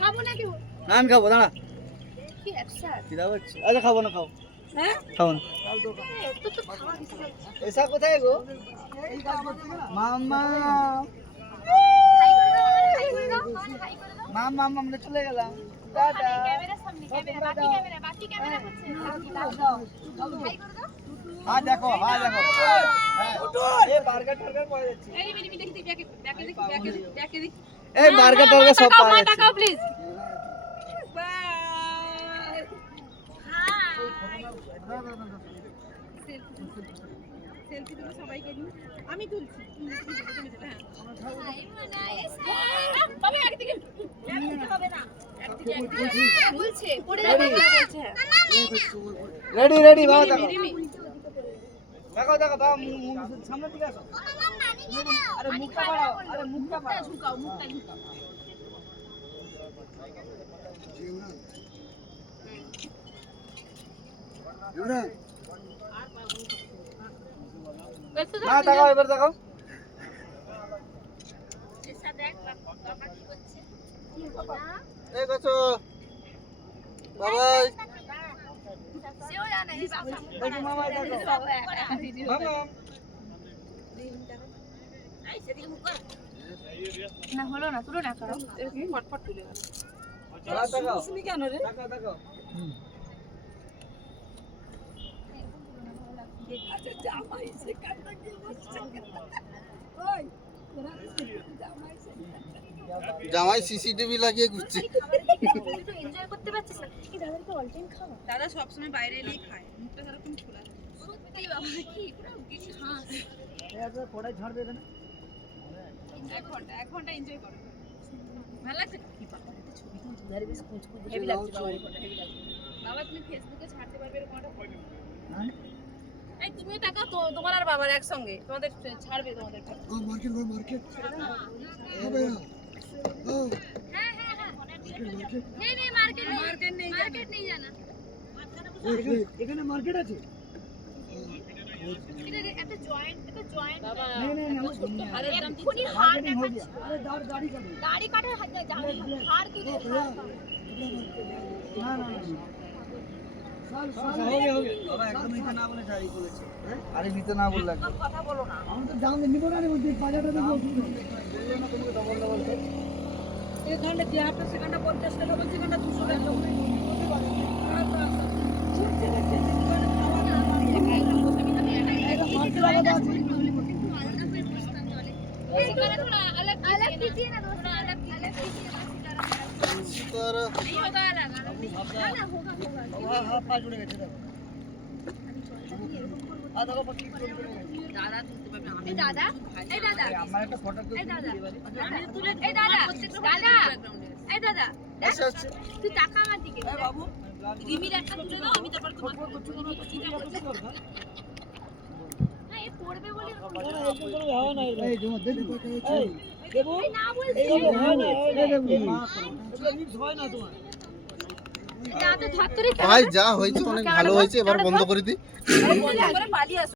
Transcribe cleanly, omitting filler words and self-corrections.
খাবো না কেউ না আমি খাবো দাঁড়া কি একসাথ কি দাও আচ্ছা খাবো না খাও হ্যাঁ খাবো না তো তো খাওয়া কিছু এসা কোথায় গো মাম্মা হাই করে দাও হাই করে দাও মাম্মা আমরা চলে গেলাম টাটা ক্যামেরার সামনে ক্যামেরা বাকি ক্যামেরা হচ্ছে হাই করে দাও হ্যাঁ দেখো এই বার্গার টার্গার পাওয়া যাচ্ছে এই মিনি দেখি ব্যাকে দেখি এই বার্গার টার্গার সব পাওয়া যাচ্ছে টাকাও প্লিজ সেলফি তুলে সবাইকে দিই আমি তুলছি তবে একদিকে হবে না একদিকে বলছে করে দাও বলছে রেডি বাবা দেখো বাবা সামনে দিকে আসো আরে মুখটা বাড়াও ঝুকাও মুখটা না দেখাও এবার দেখাও এসা দেখ বাবা কি করছে এই গছো বাবাই সেও জানে এই বাবা দেখি মামা দেখো মামা এই সেদিকে মুখ কর না হলো না তুলো না করো ফটফট তুলে গেল দেখাও তুমি কেন রে দেখাও আচ্ছা জামাই সে কাটা কি বলছে ওই তোরা জামাই সে জামাই সিসিটিভি লাগিয়ে ঘুরছে একটু এনজয় করতে পারছিস না কি দাদাকে অল টাইম খাওয়া দাদা সব সময় বাইরে এলেই খায় মুখটা সারাক্ষণ খোলা থাকে। সত্যি বাবা কি পুরো কিছু হাস এটা কোড়াই ঝাড়বে না এক ঘন্টা এনজয় করো ভালো লাগছে কি বাবা এটা ছবি তুলছি ধারে বেশ কুচ হেভি লাগছে বাবা এই ফটো হেভি লাগছে বাবা তুমি ফেসবুকে ছাড়তে পারবে এরকম একটা ফটো হ্যাঁ এই তুমিও টাকা তো তোমার আর বাবার একসঙ্গে তোমাদের ছাড়বে তোমাদের মার্কেট হবে না হ্যাঁ নেই মার্কেট নেই জানা এখানে মার্কেট আছে এটা একটা জয়েন্ট বাবা नहीं হারের দাম এক্ষুনি হার हो गया আরে দাড়ি কাটো দাড়ি কাটার হার কি রে ना ना সাল हो गया बाबा एकदम নিতে না বলে যাই বলেছে আরে নিতে না বললা কথা বলো না আমি তো দাম নিব না রে বলছি বাজারটা দেখো তোমাকে ডবল ডবল এখানে যে আপনার সেখানটা 50 টাকা বলছে এখানটা 200 টাকা अलग कीजिए ना थोड़ा अलग कीजिए तर नहीं होगा अलग ना होगा हां हां पा जुड़े গেছে দেখো आ देखो पक्की করে দাদা তুলতে পারবে আমি दादा ए दादा আমার একটা ফটো ए दादा আমি তুলে ए दादा दादा আচ্ছা আচ্ছা তুই টাকা আমার দিকে এই বাবু রিমির একটা তুলে দাও আমি তারপর তোমার না এ পড়বে বলে এই জমা দেবি টাকা আছে দেবো এই না বলছি এই হয় না এই দেবো হয় না তোমার দাদা ধর তোরে ভাই যা হয়েছে অনেক ভালো হয়েছে এবার বন্ধ করে দিই বন্ধ করে পালিয়ে আসো